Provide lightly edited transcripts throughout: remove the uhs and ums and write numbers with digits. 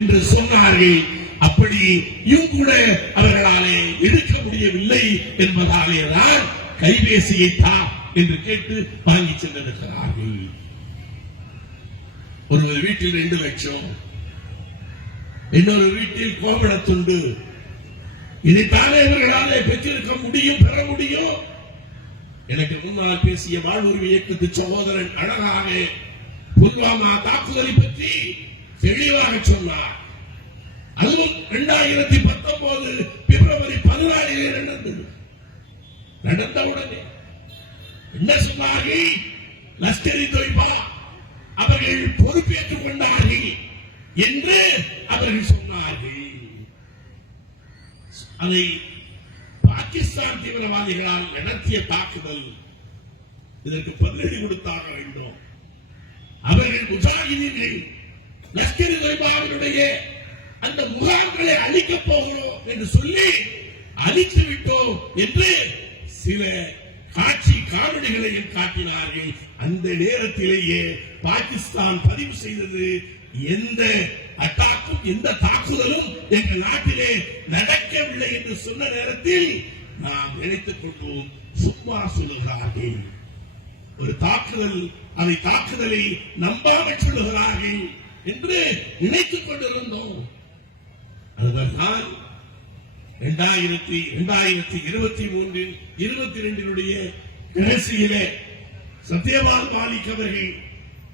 என்று சொன்னார்கள். அப்படியும் கூட அவர்களாலே எடுக்க முடியவில்லை என்பதாலே தான் கைபேசியை தா என்று கேட்டு வாங்கி சென்றிருக்கிறார்கள். ஒரு வீட்டில் 2 லட்சம், இன்னொரு வீட்டில் கோவணத்துண்டு. இதைத்தானே இவர்களாலே பெற்றிருக்க முடியும், பெற முடியும். எனக்கு முன்னால் பேசிய வாழ்வுரிமை இயக்கத்து சகோதரன் அழகாக புல்வாமா தாக்குதலை பற்றி தெளிவாக சொன்னார். அதுவும் 2019 பிப்ரவரி 14 நடந்தது. நடந்தவுடனே என்ன சொன்னார்கள்? லஷ்கர்-இ தொய்பா அவர்கள் பொறுப்பேற்றுக் கொண்டார்கள் என்று அவர்கள் சொன்னார்கள். அதை பாகிஸ்தான் தீவிரவாதிகளால் நடத்திய தாக்குதல், இதற்கு பதிலடி கொடுத்தாக வேண்டும். அவர்கள் முஜாஹிதீன்கள் லஷ்கர்-இ தொய்பாவினுடைய அந்த முகாம்களை அழிக்கப் போகிறோம் என்று சொல்லி அழித்து விட்டோம் என்று சில காட்சி காமெடிகளையும் காட்டினார்கள். அந்த நேரத்திலேயே பாகிஸ்தான் பதிவு செய்தது, எந்த அட்டாக்கும் எந்த தாக்குதலும் எங்கள் நாட்டிலே நடக்கவில்லை என்று சொன்ன நேரத்தில் நாம் நினைத்துக் கொண்டோம், சும்மா சொல்லுகிறார்கள். ஒரு தாக்குதல், அதை தாக்குதலை நம்பாமல் சொல்லுகிறார்கள் என்று நினைத்துக் கொண்டிருந்தோம். அதுதான் 2023 22 கடைசியிலே சத்யபால் மாலிக் அவர்கள்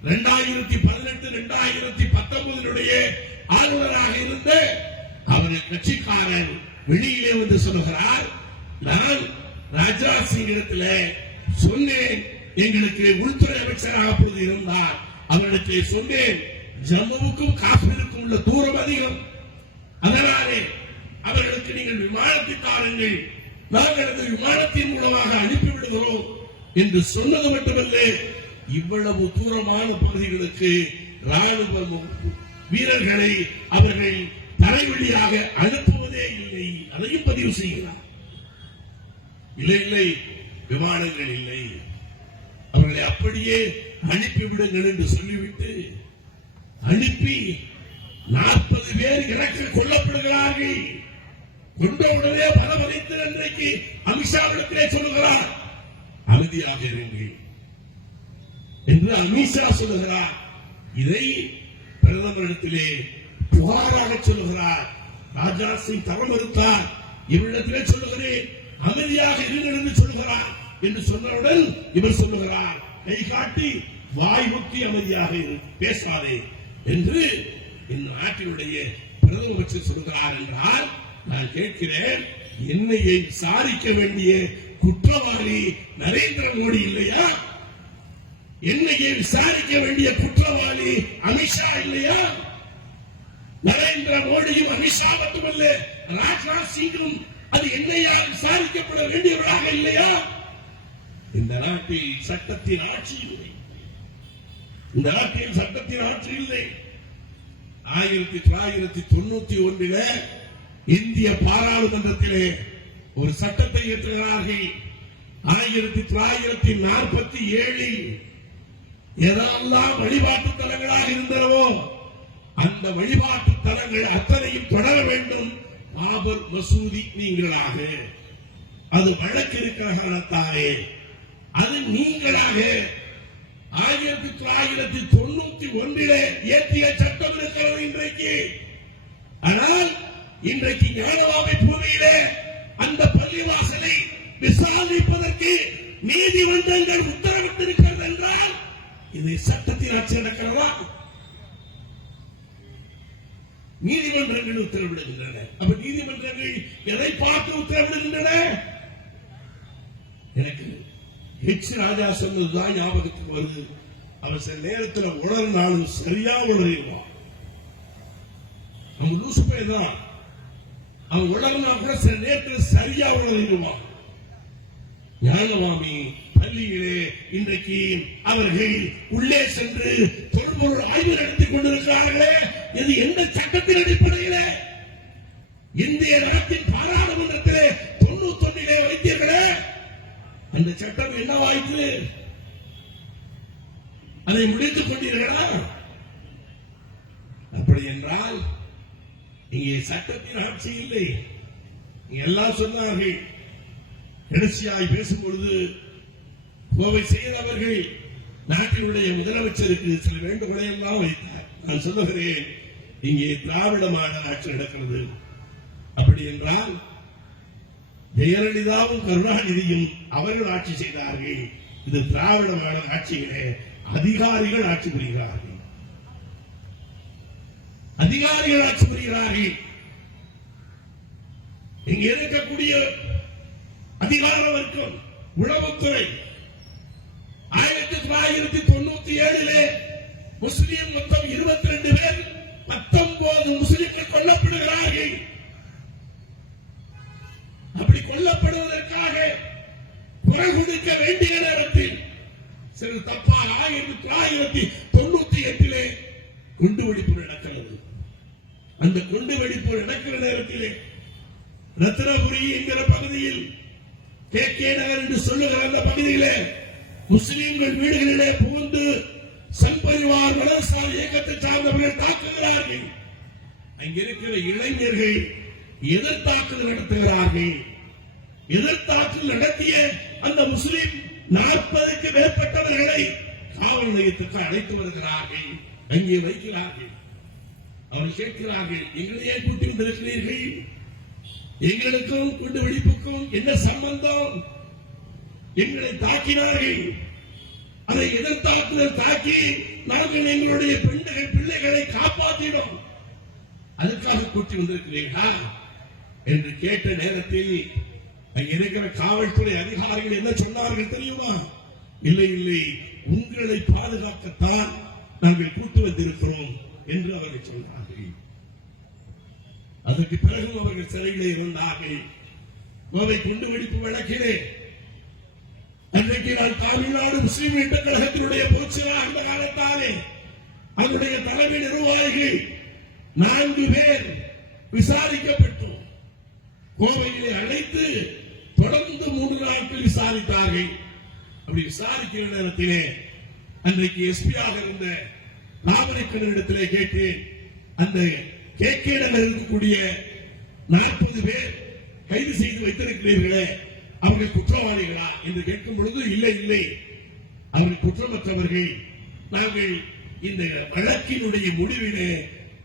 2018 2019 ஆளுநராக இருந்த அவரது கட்சிக்காரன் வெளியிலே வந்து சொல்லுகிறார், நான் ராஜ்நாத் சிங் இடத்துல சொன்னேன், எங்களுக்கு உள்துறை அமைச்சராக அப்போது இருந்தார், அவர்களுக்கு சொன்னேன், ஜம்முவுக்கும் காஷ்மீருக்கும் உள்ள தூரம் அதிகம், அதனாலே அவர்களுக்கு நீங்கள் விமானத்தை தாருங்கள், நாங்கள் அந்த விமானத்தின் மூலமாக அனுப்பிவிடுகிறோம் என்று சொன்னது மட்டுமல்ல, இவ்வளவு தூரமான பகுதிகளுக்கு ராணுவ வீரர்களை அவர்கள் தரைவழியாக அனுப்புவதே இல்லை. அதையும் பதிவு செய்கிறார். இல்லை, விமானங்கள் இல்லை, அவர்களை அப்படியே அனுப்பிவிடுங்கள் என்று சொல்லிவிட்டு அனுப்பி 40 பேர் இறக்க கொல்லப்படுகிறார்கள். கொண்டவுடனே பலவழித்து இன்றைக்கு அமித்ஷாவிடத்திலே சொல்லுகிறார், அமைதியாக இருங்கள் என்று அமித்ஷா சொல்லுகிறார். இதை பிரதமரிடத்திலே புகாராக சொல்லுகிறார். ராஜ்நாத் சிங் தர மறுத்தார். இவரிடத்திலே சொல்லுகிறேன், அமைதியாக இருங்கள் என்று சொல்லுகிறார். என்று சொன்னவுடன் இவர் சொல்லுகிறார், கை காட்டி வாய் முக்கி அமைதியாக பேசாதே என்று இந்த நாட்டினுடைய பிரதமர் சொல்லுகிறார் என்றால், நான் கேட்கிறேன், என்னையை விசாரிக்க வேண்டிய குற்றவாளி நரேந்திர மோடி இல்லையா? என்னையை விசாரிக்க வேண்டிய குற்றவாளி அமித்ஷா இல்லையா? நரேந்திர மோடியும் அமித்ஷா மட்டுமல்ல, ராஜ்நாத் சிங்கும் அது என்னையால் விசாரிக்கப்பட வேண்டியவராக இல்லையா? இந்த நாட்டில் சட்டத்தின் ஆட்சி இல்லை. இந்த நாட்டில் சட்டத்தின் ஆட்சி இல்லை. 1991 இந்திய பாராளுமன்றத்திலே ஒரு சட்டத்தை இயற்றுகிறார்கள். 1947 எதெல்லாம் வழிபாட்டு தலங்களாக இருந்தனவோ அந்த வழிபாட்டு தலங்கள் அத்தனையும் தொடர வேண்டும். பாபர் மசூதி நீங்களாக, அது வழக்கு இருக்கிறதானே, அது நீங்களாக 1991 இயற்றிய சட்டம் இருக்கிறது இன்றைக்கு. ஆனால் இன்றைக்கு ஞானவாபி பூமியிலே அந்த பள்ளிவாசலை விசாரிப்பதற்கு நீதிமன்றங்கள் உத்தரவிட்டிருக்கிறது என்றால் இது சட்டத்தின் ஆட்சி நடக்கிறதா? நீதிமன்றங்கள் உத்தரவிடுகின்றன. அப்ப நீதிமன்றங்கள் எதை பார்த்து உத்தரவிடுகின்றன? எனக்கு ஹெச் ராஜா சொன்னதுதான் ஞாபகத்துக்கு வருது. அவன் சில நேரத்தில் உணர்ந்தாலும் சரியா உணர்வான். அவன் லூசு பையன், அவன் உணர்னா கூட சில நேரத்தில் சரியா உணர்வான். ஞானவாமி பள்ளியிலே இன்றைக்கு அவர்கள் உள்ளே சென்று தொல்பொருள் ஆய்வு நடத்திக் கொண்டிருக்கிறார்களே, இது எந்த சட்டத்தின் அடிப்படையில்? இந்திய நாட்டின் பாராளுமன்றத்திலே 91 வைத்தீர்களே, அந்த சட்டம் என்னவாயிற்று? அதை முடித்துக் கொண்டீர்களா? அப்படி என்றால் இங்கே சட்டத்தின் ஆட்சி இல்லை. எல்லாம் சொன்னார்கள். கடைசியாய் பேசும் பொழுது கோவை செய்தவர்கள் நாட்டினுடைய முதலமைச்சருக்கு சில வேண்டுகோளை எல்லாம் வைத்தார். நான் சொல்லுகிறேன், இங்கே திராவிட மாடல் ஆட்சி நடக்கிறது. அப்படி என்றால் ஜெயலலிதாவும் கருணாநிதியும் அவர்கள் ஆட்சி செய்தார்கள். இது திராவிட மாடல் ஆட்சியிலே அதிகாரிகள் ஆட்சி புரிகிறார்கள். அதிகாரிகள் ஆட்சி புரிகிறார்கள். இங்கே இருக்கக்கூடிய அதிகார வர்க்கம் உளவுத்துறை 1997 முஸ்லீம் மொத்தம் 22 பேர் 19 முஸ்லிம்கள் கொல்லப்படுகிறார்கள். அப்படி கொல்லப்படுவதற்காக குரல் கொடுக்க வேண்டிய நேரத்தில் சிறு தப்பாக 1998 குண்டுவெடிப்பு நடக்கிறது. அந்த குண்டுவெடிப்பு நடக்கிற நேரத்தில் ரத்னபுரி என்கிற பகுதியில் KK நகர் என்று சொல்லுகிற அந்த பகுதியிலே முஸ்லிம்கள் வீடுகளிலே புகுந்து சம்பரிவார் வலதுசாரி இயக்கத்தை சார்ந்தவர்கள் தாக்குகிறார்கள். அங்கிருக்கிற இளைஞர்கள் எதிர்த்தாக்குதல் நடத்துகிறார்கள். எதிர்த்தாக்குதல் நடத்திய அந்த முஸ்லிம் 40க்கு மேற்பட்டவர்களை காவல் நிலையத்துக்கு அழைத்து வருகிறார்கள். அங்கே வைக்கிறார்கள். அவர்கள் கேட்கிறார்கள், எங்களையே கூட்டி வந்திருக்கிறீர்கள், எங்களுக்கும் குண்டு வெடிப்புக்கும் என்ன சம்பந்தம்? எங்களை தாக்கினார்கள். அதை எதிர்த்தாக்குதல் தாக்கி நாங்கள் எங்களுடைய பெண்கள் பிள்ளைகளை காப்பாற்றினோம், அதுக்காக கூட்டி வந்திருக்கிறீர்களா என்று கேட்ட நேரத்தில் அங்கே இருக்கிற காவல்துறை அதிகாரிகள் என்ன சொன்னார்கள் தெரியுமா? இல்லை இல்லை, உங்களை பாதுகாக்கத்தான் நாங்கள் கூட்டு வந்திருக்கிறோம் என்று அவர்கள் சொன்னார்கள். அதற்கு பிறகு அவர்கள் சிறையிலே இருந்தார்கள். கோவை குண்டுவெடிப்பு வழக்கிலே அன்றைக்கு நான் தமிழ்நாடு முஸ்லிம் இயக்க கழகத்தினுடைய பொதுச்செயலாளர் அந்த காலத்தாலே அதனுடைய தலைமை நிர்வாகிகள் 4 பேர் விசாரிக்கப்பட்டோம். கோவையிலே அழைத்து தொடர்ந்து 3 நாட்கள் விசாரித்தார்கள். அப்படி விசாரிக்கிற நேரத்திலே அன்றைக்கு எஸ்பியாக இருந்த ராமலிங்கனிடத்திலே கேட்டேன், அந்த KK நகரில் இருக்கக்கூடிய 40 பேர் கைது செய்து வைத்திருக்கிறீர்களே, அவர்கள் குற்றவாளிகளா என்று கேட்கும் பொழுது இல்லை இல்லை, அவர்கள் குற்றமற்றவர்கள், நாங்கள் இந்த வழக்கினுடைய முடிவிலே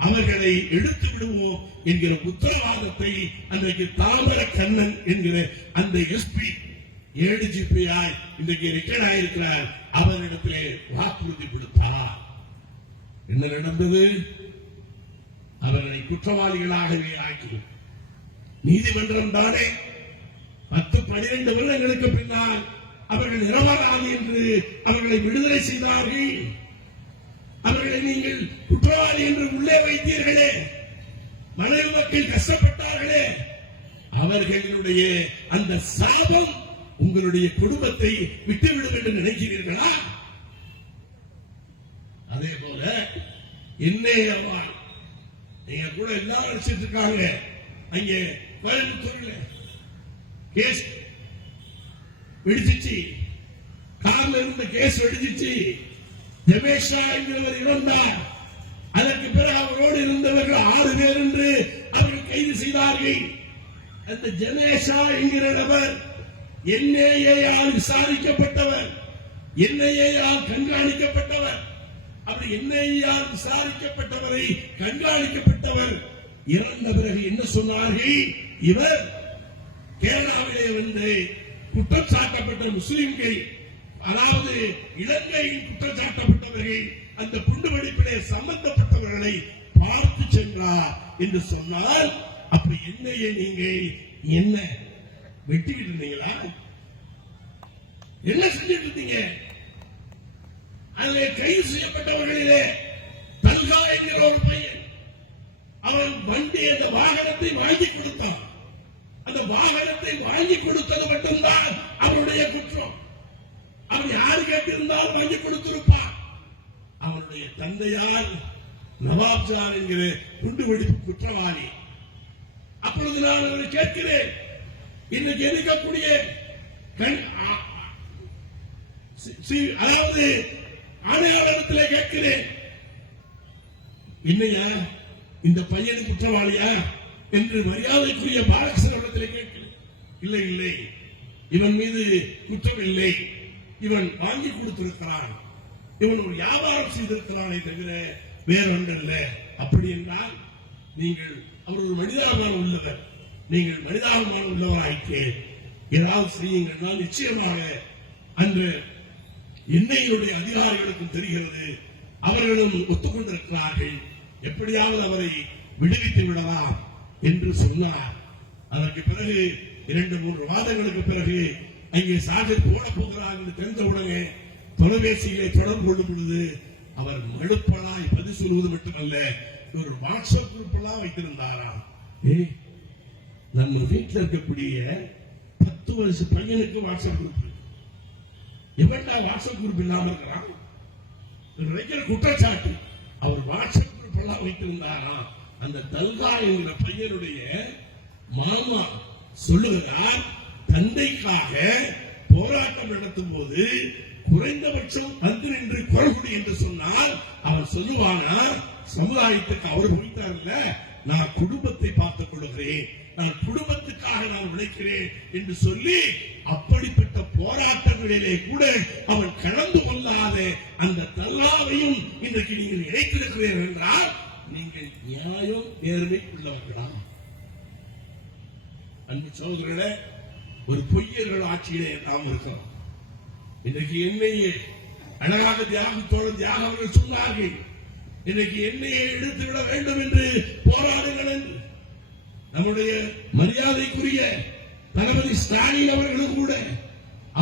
அவர்களை எடுத்து விடுவோம் என்கிற உத்தரவாதத்தை அன்றைக்கு தாமர கண்ணன் என்கிற அந்த எஸ்பி ADGP-ஆய் இன்றைக்கு ரிட்டையர்ட் ஆயிருக்கிறார், அவரிடத்திலே வாக்குறுதி கொடுத்தார். என்ன நடந்தது? அவர்களை குற்றவாளிகளாகவே ஆக்கி நீதிமன்றம் தானே 10-12 வருடங்களுக்கு பின்னால் அவர்கள் நிரபராதி என்று அவர்களை விடுதலை செய்தார்கள். அவர்களை நீங்கள் குற்றவாளி என்று உள்ளே வைத்தீர்களே, மனைவி மக்கள் கஷ்டப்பட்டார்களே, அவர்களுடைய அந்த சாபம் உங்களுடைய குடும்பத்தை விட்டுவிடும் என்று நினைக்கிறீர்களா? அதே போல என்னையவா நீங்க கூட எல்லாரும் அடிச்சிட்டு இருக்காங்க. அங்கே கோயம்புத்தூர்ல கேஸ் வெடிச்சிச்சு, கார்ல இருந்த கேஸ் வெடிச்சிச்சு, ஜமேஷா என்கிறவர் இறந்தார். அதற்கு பிறகு அவரோடு இருந்தவர்கள் 6 பேர் என்று அவர்கள் கைது செய்தார்கள். அந்த ஜமேஷா என்கிற நபர் NIA-யால் விசாரிக்கப்பட்டவர், NIA-யால் கண்காணிக்கப்பட்டவர். அப்படி NIA-யால் விசாரிக்கப்பட்டவரை கண்காணிக்கப்பட்டவர் இறந்த பிறகு என்ன சொன்னார்கள்? இவர் கேரளாவிலே வந்து குற்றம் சாட்டப்பட்ட முஸ்லிம்கள், அதாவது இலங்கையில் குற்றம் சாட்டப்பட்டவர்கள், அந்த குண்டுவெடிப்பிலே சம்பந்தப்பட்டவர்களை பார்த்து சென்றார் என்று சொன்னால், அப்படி என்னையே நீங்க என்ன வெட்டிக்கிட்டு இருந்தீங்களா? என்ன செஞ்சிட்டு இருந்தீங்க? அதிலே கைது செய்யப்பட்டவர்களிலே தல்கா என்கிற ஒரு பையன், அவன் வண்டி அந்த வாகனத்தை வாங்கி கொடுத்தான். அந்த வாகனத்தை வாங்கி கொடுத்தது மட்டும்தான் அவனுடைய குற்றம். அவன் யாரு கேட்டிருந்தால் வாங்கி கொடுத்திருப்பான். அவனுடைய தந்தையார் நவாப்ஜான் என்கிற குண்டுவெடிப்பு குற்றவாளி. அப்பொழுது நான் அவரை கேட்கிறேன், இன்றைக்கு இருக்கக்கூடிய அதாவது ஆணையாளரிடத்திலே கேட்கிறேன், இல்லையா இந்த பையன் குற்றவாளியா என்று மரியாதைக்குரிய பாலகிருஷ்ணனிடத்திலே கேட்கிறேன். இல்லை இல்லை, இவன் மீது குற்றம் இல்லை, இவன் வாங்கி கொடுத்திருக்கிறான், இவன் ஒரு வியாபாரம் செய்திருக்கிறானே தவிர வேற ஒன்றல்ல. அப்படி என்றால் நீங்கள் அவர் ஒரு மனிதாபிமானம் உள்ளவர், நீங்கள் மனிதாபிமானம் உள்ளவராய்க்கு ஏதாவது செய்யுங்கள். நிச்சயமாக அன்று எண்ணெயுடைய அதிகாரிகளுக்கும் தெரிகிறது, அவர்களும் ஒத்துக்கொண்டிருக்கிறார்கள், எப்படியாவது அவரை விடுவித்து விடலாம் என்று சொன்னார். அதற்கு பிறகு 2-3 மாதங்களுக்கு பிறகு அங்கே சார்ஜர் போட போகிறார் என்று தெரிந்தவுடனே தொலைபேசியிலே தொடர்பு கொள்ளும் பொழுது அவர் மழுப்பலாய் பதில் சொல்வது மட்டுமல்ல, ஒரு வாட்ஸ்அப் குரூப் எல்லாம் வைத்திருந்தாராம். நம்ம வீட்டில் இருக்கக்கூடிய 10 வயசு பையனுக்கு வாட்ஸ்அப் குரூப், எவன்டா வாட்ஸ்அப் குரூப் இல்லாம இருக்கிறான் வைக்கிற குற்றச்சாட்டு. அவர் வாட்ஸ்அப் குரூப் எல்லாம் வைத்திருந்தாராம். அந்த தல்கா என்கிற பையனுடைய மாமா சொல்லுகிறார், தந்தைக்காக போராட்டம் நடத்தும் போது குறைந்தபட்சம் வந்து நின்று குரல்குடி என்று சொன்னால் அவன் சொல்லுவானா, சமுதாயத்துக்கு அவர் வைத்தார்ல, நான் குடும்பத்தை பார்த்துக் கொள்கிறேன், நான் குடும்பத்துக்காக நான் உழைக்கிறேன் என்று சொல்லி அப்படிப்பட்ட போராட்டங்களிலே கூட அவன் கலந்து கொள்ளாத அந்த தல்லாவையும் இன்றைக்கு நீங்கள் இணைத்திருக்கிறீர்கள் என்றால் நீங்கள் நியாயம் நேர்மை உள்ளவர்களா? அன்பு சகோதரர்களே, ஒரு பொய்யர்கள் ஆட்சியிலே நாம் இருக்கிறோம். இன்றைக்கு என்னையே அழகாக தியாகத்தோடு தியாகங்கள் சொன்னார்கள், இன்றைக்கு என்னையை எடுத்துவிட வேண்டும் என்று போராடுங்கள் என்று நம்முடைய மரியாதைக்குரிய தளபதி ஸ்டாலின் அவர்களும் கூட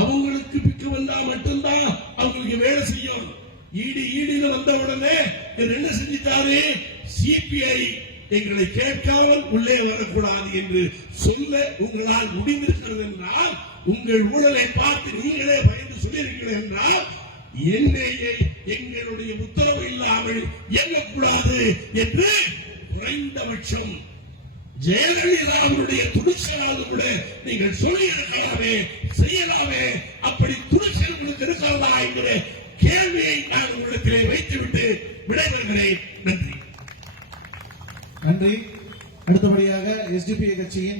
அவங்களுக்கு பிக்கு வந்தா மட்டும்தான் அவங்களுக்கு வேலை செய்யும். ஈடு வந்த உடனே என்ன செஞ்சிட்டாரு, சிபிஐ எங்களை கேட்காமல் உள்ளே வரக்கூடாது என்று சொல்ல உங்களால் முடிந்திருக்கிறது என்றால், உங்கள் ஊழலை பார்த்து நீங்களே பயந்து சொல்லியிருக்கிறீர்கள் என்றால், என்னையை எங்களுடைய உத்தரவு இல்லாமல் இயங்கக்கூடாது என்று குறைந்தபட்சம் ஜெயலலிதாவுடைய துணிச்சலாவது கூட நீங்கள் சொல்லி இருக்கலாமே, செய்யலாமே. அப்படி துணிச்சல் உங்களுக்கு இருக்கிறதா என்கிற கேள்வியை நான் உங்களிடத்திலே வைத்துவிட்டு விடைபெறுகிறேன். நன்றி. நன்றி. அடுத்தபடியாக SDP கட்சியின்